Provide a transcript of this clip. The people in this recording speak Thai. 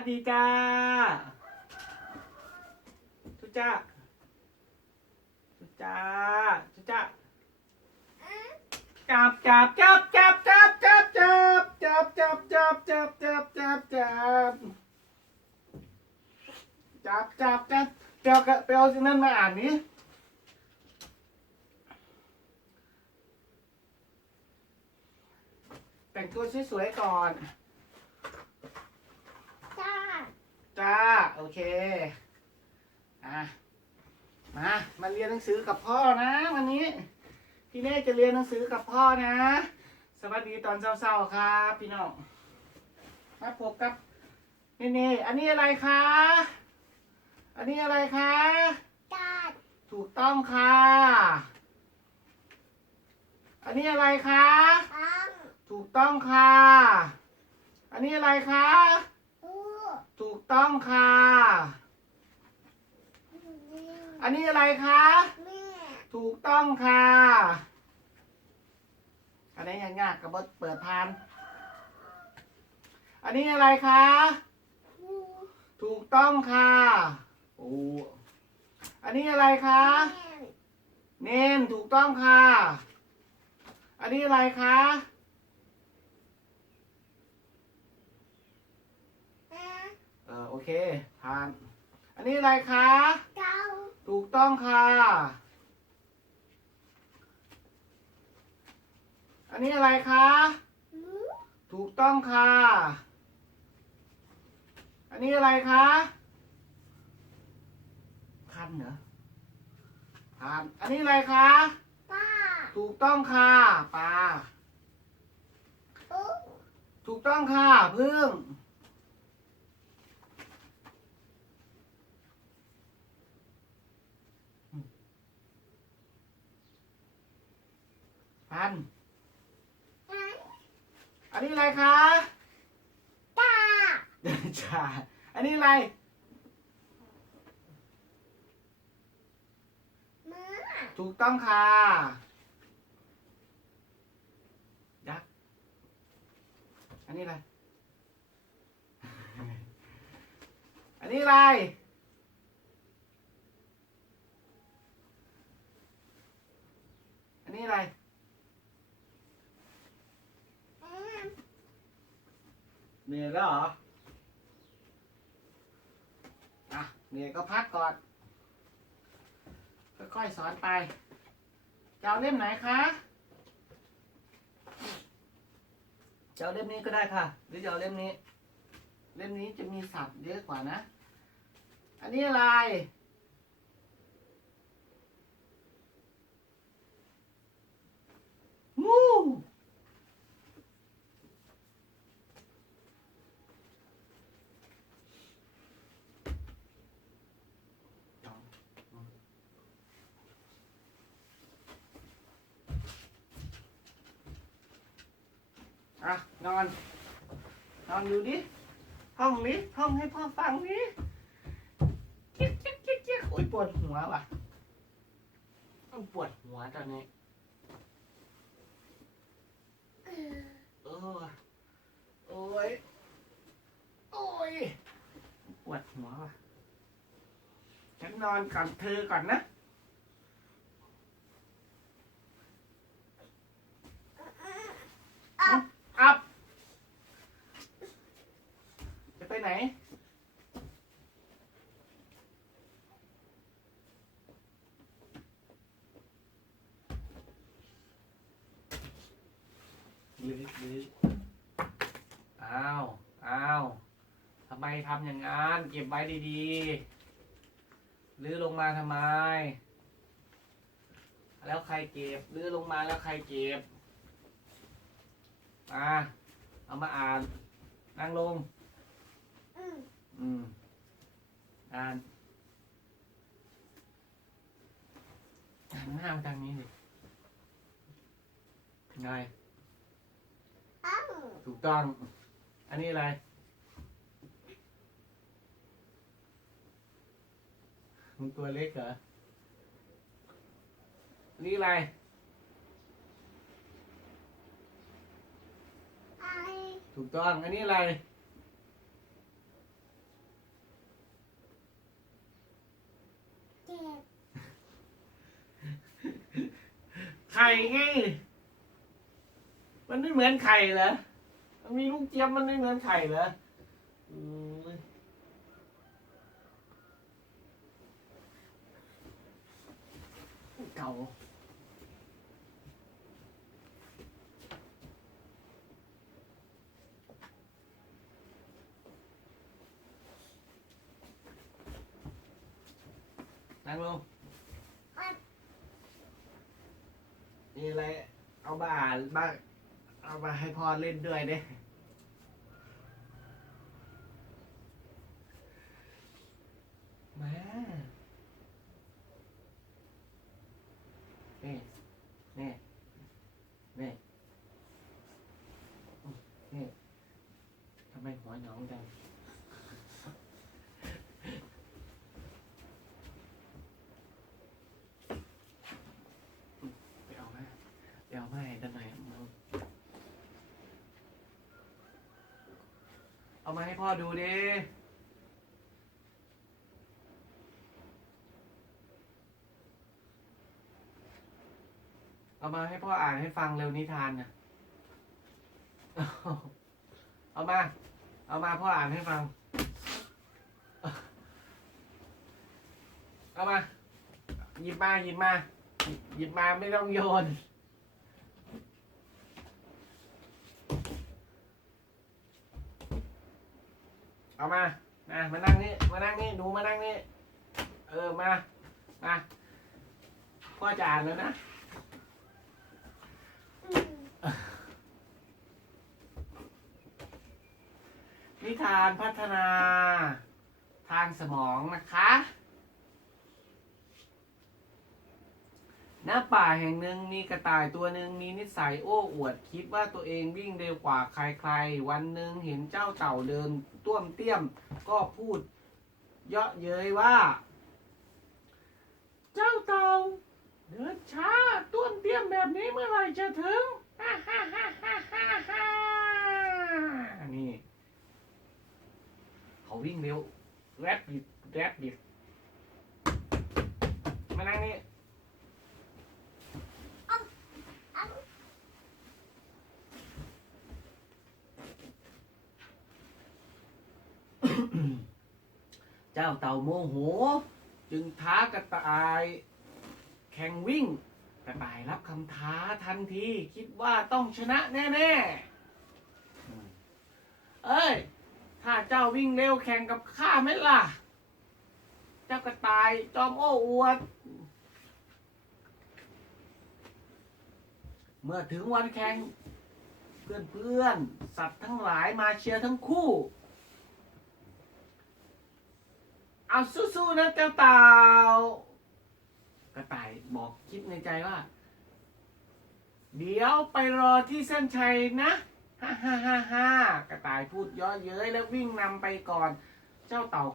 สดีจ้า ทุจ้า ทุจ้า ทุจ้า จับจับจับจับจับจับจับจับจับจับจับจับจับจับจับจับจับเปียวกะเปียวสินั่นมาอ่านนี้แต่งตัวสวยๆก่อน จ้า จ้า โอเค อะ มา มาเรียนหนังสือกับพ่อนะวันนี้ พี่เน่จะเรียนหนังสือกับพ่อนะ สวัสดีตอนเช้าๆครับ พี่น้อง มาพบกับเน่ๆอันนี้อะไรคะ อันนี้อะไรคะจ้าถูกต้องค่ะ อันนี้อะไรคะอังถูกต้องค่ะ อันนี้อะไรคะอู ถูกต้องค่ะ อันนี้อะไรคะแม่ถูกต้องค่ะ อันนี้ยังยากกับบเปิดพาน อันนี้อะไรคะอูถูกต้องค่ะ โอ้ อันนี้อะไรคะแม่เนนถูกต้องค่ะ อันนี้อะไรคะ แม่ เออ โอเคพาน อันนี้อะไรคะเจ้าถูกต้องค่ะ อันนี้อะไรคะ หมูถูกต้องค่ะ อันนี้อะไรคะ คันเหรอผ่าน อันนี้อะไรคะ ป้าถูกต้องค่ะปลาอูถูกต้องค่ะพึ่ง พัน อัน อั นนี้อะไรคะจ้าจ่าอันนี้อะไรหมาถูกต้องค่ะยักษ์อันนี้อะไร อันนี้อะไร อันนี้อะไร แม่ เหนื่อยแล้วเหรอ อะเหนื่อยก็พักก่อน ค่อยๆสอนไปจะเอาเล่มไหนคะจะเอาเล่มนี้ก็ได้ค่ะ หรือจะเอาเล่มนี้ เล่มนี้จะมีศัพท์เยอะกว่านะ อันนี้อะไร งู อะนอน นอนอยู่ดิห้องนี้ห้องให้พ่อฟังนี้เจ๊กเจ๊กเจ๊กเจ๊กโอ้ยปวดหัวว่ะปวดหัวตอนนี้เออโอ้ยโอ้ยปวดหัวว่ะฉันนอนก่อนเธอก่อนนะ อับ อัพจะไปไหน ลึกลึกอ้าวอ้าวทำไมทำอย่างนั้น เก็บไว้ดีๆลื้อลงมาทำไม แล้วใครเก็บลื้อลงมาแล้วใครเก็บมาเอามาอ่าน นั่งลง อืมอืมอ่านหันหน้ามาทางนี้ดิไงอัง ถูกต้อง อันนี้อะไรมันตัวเล็กเหรอ นี่อะไร ถูกต้อง อันนี้อะไร ไข่ไง มันไม่เหมือนไข่เหรอ มีลูกเจี๊ยบมันไม่เหมือนไข่เหรอเก่านั่งลงมีอะไร เอาบาบ้าเอามาให้พ่อเล่นด้วยเด้มา นี่นี่นี่นี่ทำไมหัวหนองจังไปเอามาไปเอามาให้ด้านในมึงเอามาให้พ่อดูดิ เอามาให้พ่ออ่านให้ฟังเร็วนิทานนะเอามา เอามาพ่ออ่านให้ฟัง เอามา หยิบมาหยิบมา หยิบมาไม่ต้องโยน เอามานะมานั่งนี่ มานั่งนี่หนูมานั่งนี่ เออ มา มา พ่อจะอ่านแล้วนะ นิทานพัฒนาทางสมองนะคะณป่าแห่งหนึ่งมีกระต่ายตัวหนึ่งมีนิสัยโอ้อวด คิดว่าตัวเองวิ่งเร็วกว่าใครๆ วันหนึ่งเห็นเจ้าเต่าเดินต้วมเตี้ยมก็พูด เยาะเย้ยว่า เจ้าเต่าเดินช้าต้วมเตี้ยมแบบนี้เมื่อไหร่จะถึงฮ่าฮ่าฮ่าฮ่าฮ่าฮ่านี่ เขา วิ่งเร็วแรดบิดแรดบิดมานั่งนี่เจ้าเต่าโมโห จึงท้ากระต่าย แข่งวิ่งกระต่ายรับคำท้าทันที คิดว่าต้องชนะแน่ๆอืมเอ้ย ถ้าเจ้าวิ่งเร็วแข่งกับข้าไหมล่ะ เจ้ากระต่ายจอมโอ้อวด เมื่อถึงวันแข่ง เพื่อนๆสัตว์ทั้งหลายมาเชียร์ทั้งคู่ เอาสู้ๆนะเจ้าเต่ากระต่ายบอกคิดในใจว่า เดี๋ยวไปรอที่เส้นชัยนะ ฮ่าฮ่าฮ่าฮ่ากระต่ายพูดเย่อเย้ยแล้ววิ่งนำไปก่อน เจ้าเต่า